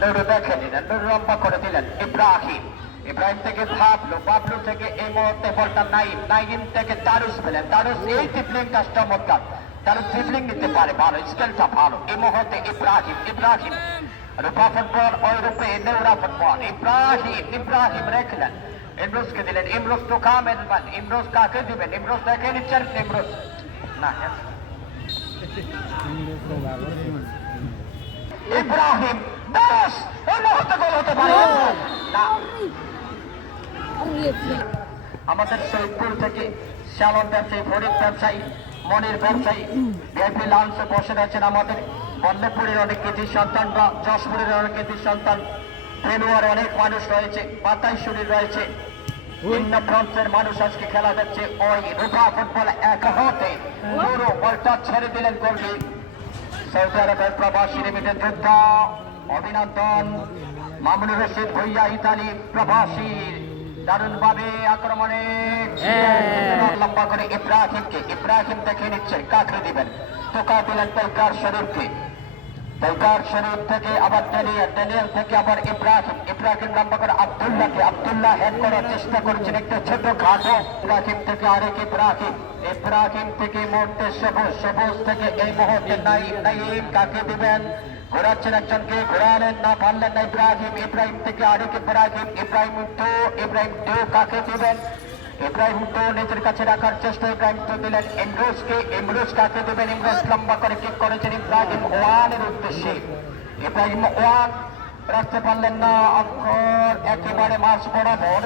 নুরু দেখে নিলেন, নুরু লম্বা করে দিলেন ইব্রাহিম। ইব্রাহিম থেকে বাবলু, বাবলু থেকে এই মুহূর্তে বলটা নাইম, নাইম থেকে তারুস পেলেন, তারুস এই ট্রিপলিংটা চমৎকার, তারুস ট্রিপলিং নিতে পারে, ভালো স্কেলটা ভালো। এই মুহূর্তে ইব্রাহিম, ইব্রাহিম রূপা ফুটবল ওই রূপে নেউরা ফুটবল, ইব্রাহিম, ইব্রাহিম রেখলেন, ইমরোজকে দিলেন, ইমরোজ তো কামের, ইমরোজ কাকে দিবেন, ইমরোজ দেখে নিচ্ছেন, ইমরোজ না ইব্রাহিম দাস এই মুহূর্তে গোল হতে পারে না। আমাদের সৈয়দপুর থেকে শ্যালন ব্যবসায়ী, ফরিদ ব্যবসায়ী, মনির ব্যবসায়ী, ভিআইপি লাউঞ্জে বসে রয়েছেন আমাদের বল্লভপুরের অনেক কৃতি সন্তানরা, যশপুরের অনেক কৃতি সন্তান, ফেনুয়ার অনেক মানুষ রয়েছে, পাতাইশুরির রয়েছে, ভিন্ন প্রান্তের মানুষ আজকে খেলা যাচ্ছে। ওই রূপা ফুটবল এক হতে পুরো বলটা ছেড়ে দিলেন গোলটি। সৌদি আরবের প্রবাসী লিমিটেড যোদ্ধা, অভিনন্দন মামুনুর রশিদ ভুইয়া ইতালি প্রবাসী, দারুণ ভাবে আক্রমণে লম্বা করে ইব্রাহিমকে, ইব্রাহিম দেখে নিচ্ছে কাকে দিবেন, তোকা দিলেন তলকার শরীফকে, তলকার শরীফ থেকে আবার ড্যানিয়েল, ড্যানিয়েল থেকে আবার ইব্রাহিম, ইব্রাহিম লম্বা করে আব্দুল্লাহকে, আব্দুল্লাহ হেড করার চেষ্টা করছেন একটা ছোট ঘাটও, ইব্রাহিম থেকে আরেক ইব্রাহিম, ইব্রাহিম থেকে মুহূর্তে সবুজ, সবুজ থেকে এই মুহূর্তে নাইম, নাইম কাকে দিবেন, ঘোরাচ্ছেন একজনকে, ঘোরালেন না, পারলেন না ইব্রাহিম, ইব্রাহিম থেকে আরেক ইব্রাহিম, ইব্রাহিম তো, ইব্রাহিম তো কাকে দিবেন, ইব্রাহিম তো নিজের কাছে রাখার চেষ্টা, ইব্রাহিম তো দিলেন ইমরোজকে, ইমরোজ কাকে দেবেন, ইমরোজ লম্বা করে কিক করেছেন ইব্রাহিম ওয়ানের উদ্দেশ্যে, ইব্রাহিম ওয়ান রাখতে পারলেন না, অক্ষর একেবারে মাঝ বরাবর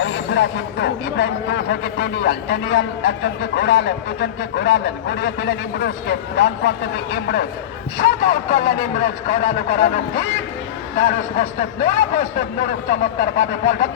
ওই ইব্রাহিম তো, ইব্রাহিম তো থেকে ড্যানিয়েল, ড্যানিয়েল একজনকে ঘোরালেন, দুজনকে ঘোরালেন, ঘুরিয়ে দিলেন ইমরোজকে, ডান প্রান্তে ইমরোজ সতর্ক করলেন, ইমরোজ ঘোরানো করানো ঠিক, তার প্রস্তুত নুরু, প্রস্তুত নুরু চমৎকার ভাবে বলটা